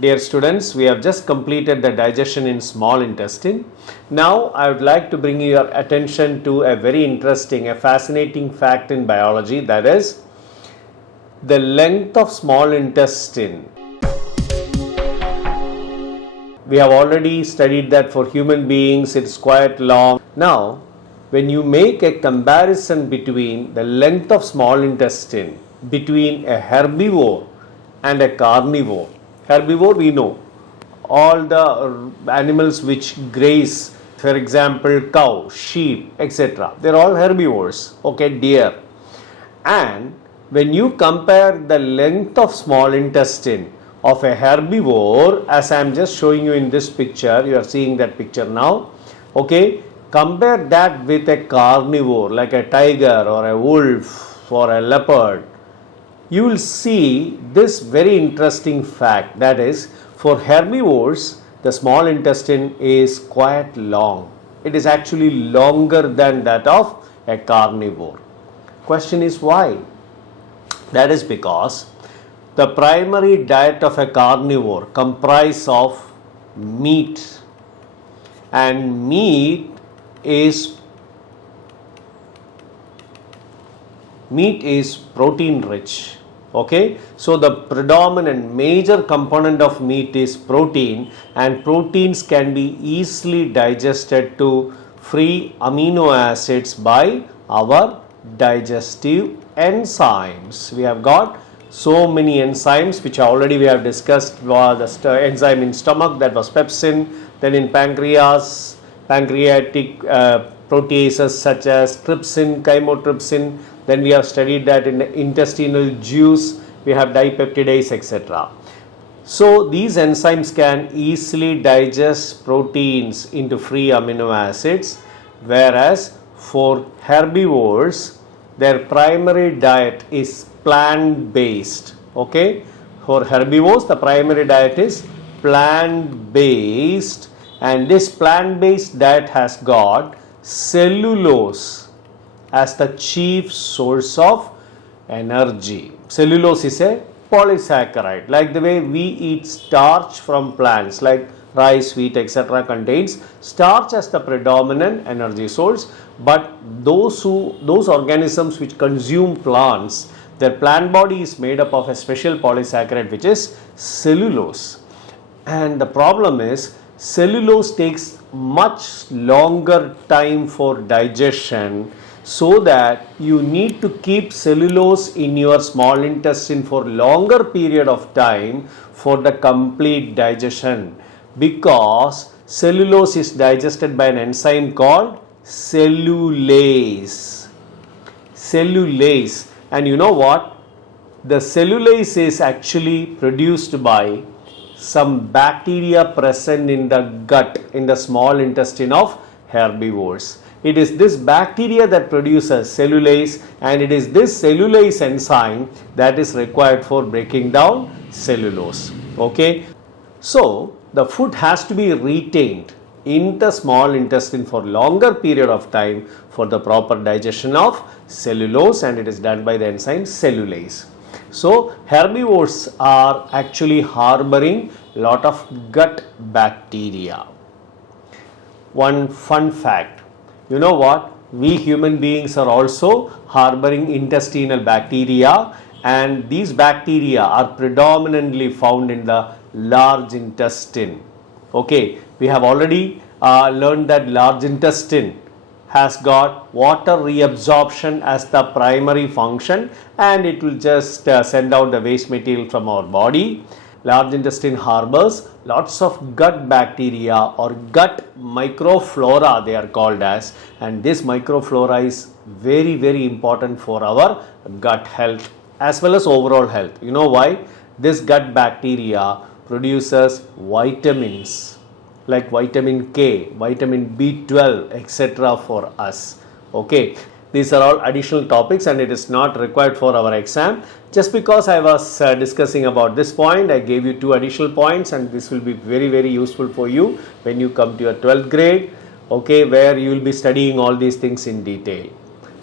Dear students, we have just completed the digestion in small intestine. Now I would like to bring your attention to a very interesting, a fascinating fact in biology, that is the length of small intestine. We have already studied that for human beings it's quite long. Now when you make a comparison between the length of small intestine between a herbivore and a carnivore. Herbivore, we know all the animals which graze, for example cow, sheep, etc. They're all herbivores, okay, deer. And when you compare the length of small intestine of a herbivore, as I am just showing you in this picture, you are seeing that picture now, okay, compare that with a carnivore like a tiger or a wolf or a leopard, you will see this very interesting fact, that is, for herbivores the small intestine is quite long. It is actually longer than that of a carnivore. Question is why? That is because the primary diet of a carnivore comprises of meat, and meat is protein rich. Okay, so the predominant major component of meat is protein, and proteins can be easily digested to free amino acids by our digestive enzymes. We have got so many enzymes which already we have discussed. The enzyme in stomach, that was pepsin, then in pancreas, pancreatic proteases such as trypsin, chymotrypsin, then we have studied that in the intestinal juice we have dipeptidase, etc. So these enzymes can easily digest proteins into free amino acids, whereas for herbivores their primary diet is plant based. Okay, for herbivores the primary diet is plant based, and this plant based diet has got cellulose as the chief source of energy. Cellulose is a polysaccharide, like the way we eat starch from plants like rice, wheat, etc. contains starch as the predominant energy source, but those organisms which consume plants, their plant body is made up of a special polysaccharide which is cellulose. And the problem is cellulose takes much longer time for digestion, so that you need to keep cellulose in your small intestine for longer period of time for the complete digestion, because cellulose is digested by an enzyme called cellulase. And you know what? The cellulase is actually produced by some bacteria present in the gut, in the small intestine of herbivores. It is this bacteria that produces cellulase, and it is this cellulase enzyme that is required for breaking down cellulose. Okay, so the food has to be retained in the small intestine for longer period of time for the proper digestion of cellulose, and it is done by the enzyme cellulase. So herbivores are actually harboring lot of gut bacteria. One fun fact, you know what? We human beings are also harboring intestinal bacteria, and these bacteria are predominantly found in the large intestine. Okay, we have already learned that large intestine has got water reabsorption as the primary function, and it will just send out the waste material from our body. Large intestine harbors lots of gut bacteria or gut microflora, they are called as, and this microflora is very, very important for our gut health as well as overall health. You know why? This gut bacteria produces vitamins like vitamin K, vitamin B12, etc. for us. Okay, these are all additional topics and it is not required for our exam. Just because I was discussing about this point, I gave you 2 additional points, and this will be very, very useful for you when you come to your 12th grade, okay, where you will be studying all these things in detail.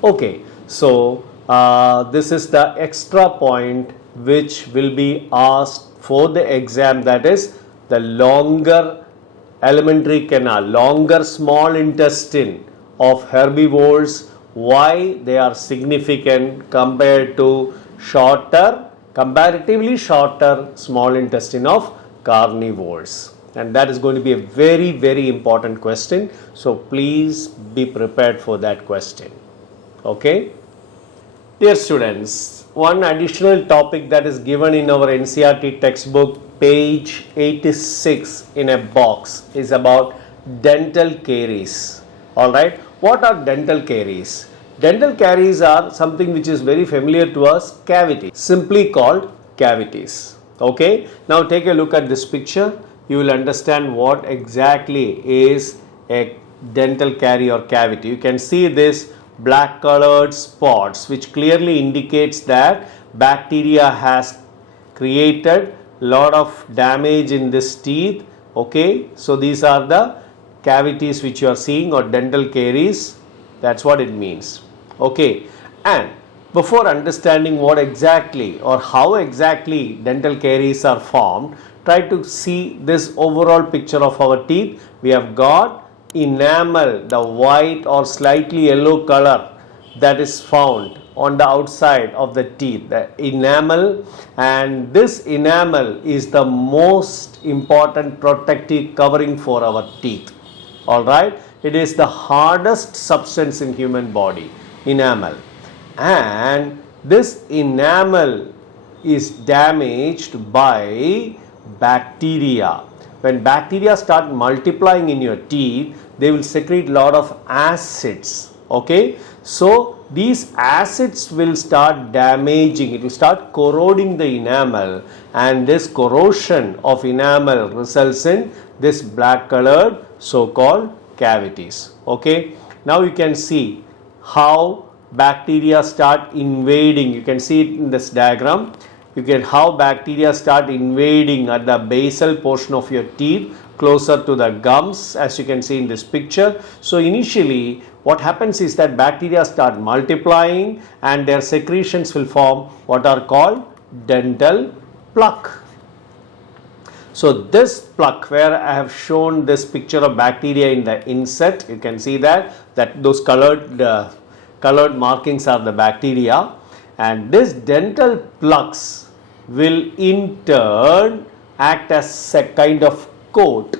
Okay, so this is the extra point which will be asked for the exam, that is the longer alimentary canal, longer small intestine of herbivores. Why they are significant compared to shorter, comparatively shorter small intestine of carnivores? And that is going to be a very, very important question. So please be prepared for that question. Okay. Dear students, one additional topic that is given in our NCERT textbook, page 86 in a box, is about dental caries. Alright, what are dental caries? Dental caries are something which is very familiar to us, cavities, simply called cavities. Okay, now take a look at this picture. You will understand what exactly is a dental carie or cavity. You can see this black colored spots which clearly indicates that bacteria has created lot of damage in this teeth. Okay, so these are the cavities which you are seeing, or dental caries. That's what it means. Okay, and before understanding what exactly or how exactly dental caries are formed, try to see this overall picture of our teeth. We have got enamel, the white or slightly yellow color that is found on the outside of the teeth, the enamel, and this enamel is the most important protective covering for our teeth. Alright, it is the hardest substance in human body, enamel, and this enamel is damaged by bacteria. When bacteria start multiplying in your teeth, they will secrete lot of acids. Okay, so these acids will start damaging, it will start corroding the enamel, and this corrosion of enamel results in this black colored so-called cavities. Okay, now you can see how bacteria start invading. You can see it in this diagram. You get how bacteria start invading at the basal portion of your teeth, closer to the gums, as you can see in this picture. So initially what happens is that bacteria start multiplying and their secretions will form what are called dental plaque. So this plaque, where I have shown this picture of bacteria in the inset, you can see that those colored markings are the bacteria, and this dental plaques will in turn act as a kind of coat,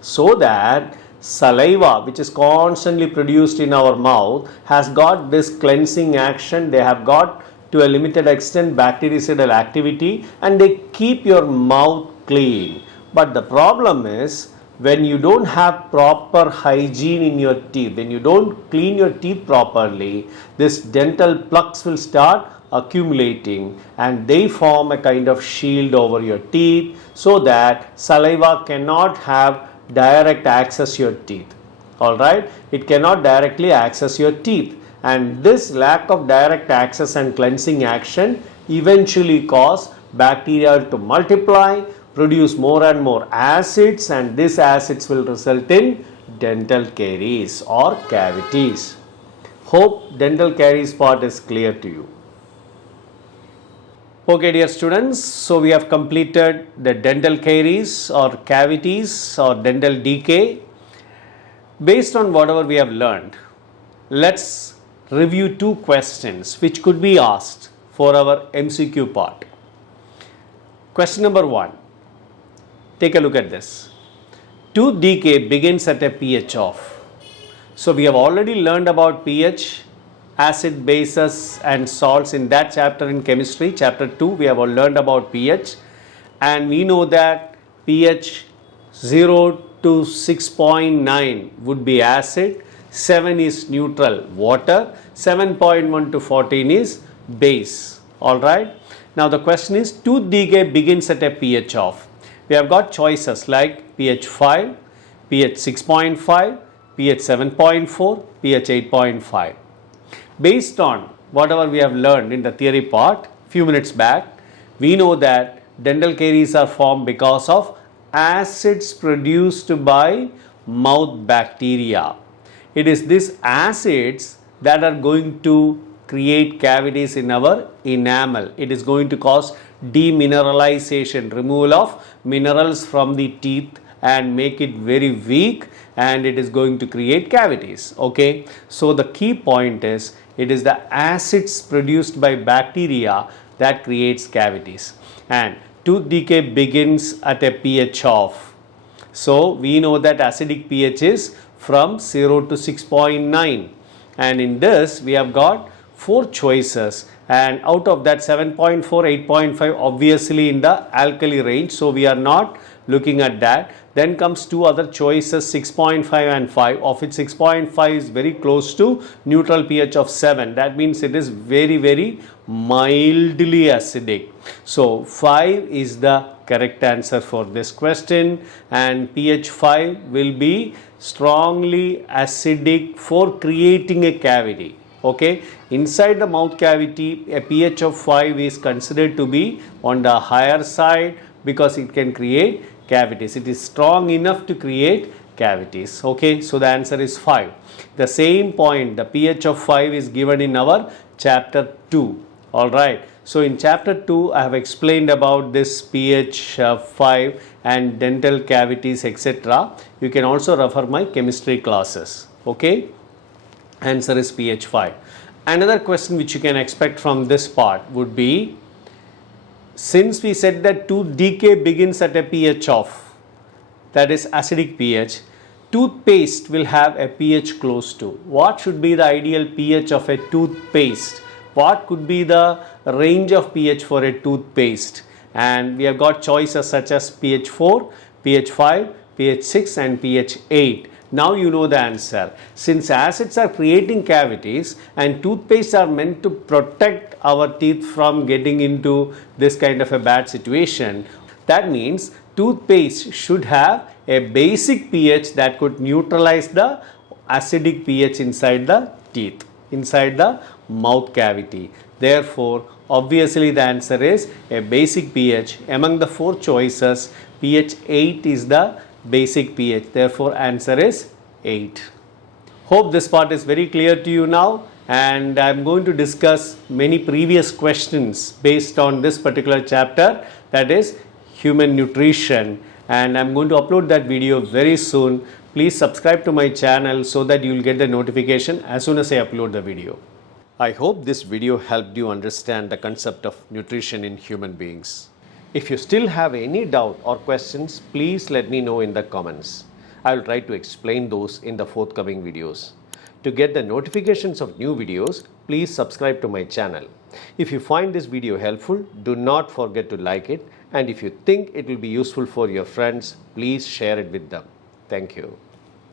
so that saliva, which is constantly produced in our mouth, has got this cleansing action. They have got to a limited extent bactericidal activity, and they keep your mouth clean. But the problem is, when you don't have proper hygiene in your teeth, when you don't clean your teeth properly, this dental plaques will start accumulating and they form a kind of shield over your teeth, so that saliva cannot have direct access to your teeth. Alright, it cannot directly access your teeth, and this lack of direct access and cleansing action eventually cause bacteria to multiply, produce more and more acids, and these acids will result in dental caries or cavities. Hope dental caries part is clear to you. Okay, dear students, so we have completed the dental caries or cavities or dental decay. Based on whatever we have learned, let's review two questions which could be asked for our MCQ part. Question number 1. Take a look at this. Tooth decay begins at a pH of. So we have already learned about pH, acid, bases and salts in that chapter in chemistry. Chapter 2 we have all learned about pH, and we know that pH 0 to 6.9 would be acid, 7 is neutral water, 7.1 to 14 is base. Alright. Now the question is, tooth decay begins at a pH of. We have got choices like pH 5, pH 6.5, pH 7.4, pH 8.5. Based on whatever we have learned in the theory part few minutes back, we know that dental caries are formed because of acids produced by mouth bacteria. It is these acids that are going to create cavities in our enamel. It is going to cause demineralization, removal of minerals from the teeth and make it very weak, and it is going to create cavities. Okay, so the key point is it is the acids produced by bacteria that creates cavities, and tooth decay begins at a pH of, so we know that acidic pH is from 0 to 6.9, and in this we have got 4 choices, and out of that 7.4, 8.5 obviously in the alkali range, so we are not looking at that. Then comes 2 other choices, 6.5 and 5, of which 6.5 is very close to neutral pH of 7. That means it is very mildly acidic. So 5 is the correct answer for this question, and pH 5 will be strongly acidic for creating a cavity. Okay, inside the mouth cavity a pH of 5 is considered to be on the higher side because it can create cavities. It is strong enough to create cavities. Okay, so the answer is 5. The same point, the pH of 5 is given in our chapter 2. Alright, so in chapter 2 I have explained about this pH 5 and dental cavities, etc. You can also refer my chemistry classes. Okay, answer is pH 5. Another question which you can expect from this part would be, since we said that tooth decay begins at a pH of, that is acidic pH, toothpaste will have a pH close to. What should be the ideal pH of a toothpaste? What could be the range of pH for a toothpaste? And we have got choices such as pH 4, pH 5, pH 6 and pH 8. Now you know the answer. Since acids are creating cavities and toothpaste are meant to protect our teeth from getting into this kind of a bad situation, that means toothpaste should have a basic pH that could neutralize the acidic pH inside the teeth, inside the mouth cavity. Therefore, obviously the answer is a basic pH. Among the 4 choices, pH 8 is the basic pH. Therefore, answer is 8. Hope this part is very clear to you now, and I am going to discuss many previous questions based on this particular chapter, that is human nutrition, and I am going to upload that video very soon. Please subscribe to my channel so that you will get the notification as soon as I upload the video. I hope this video helped you understand the concept of nutrition in human beings. If you still have any doubt or questions, please let me know in the comments. I will try to explain those in the forthcoming videos. To get the notifications of new videos, please subscribe to my channel. If you find this video helpful, do not forget to like it, and if you think it will be useful for your friends, please share it with them. Thank you.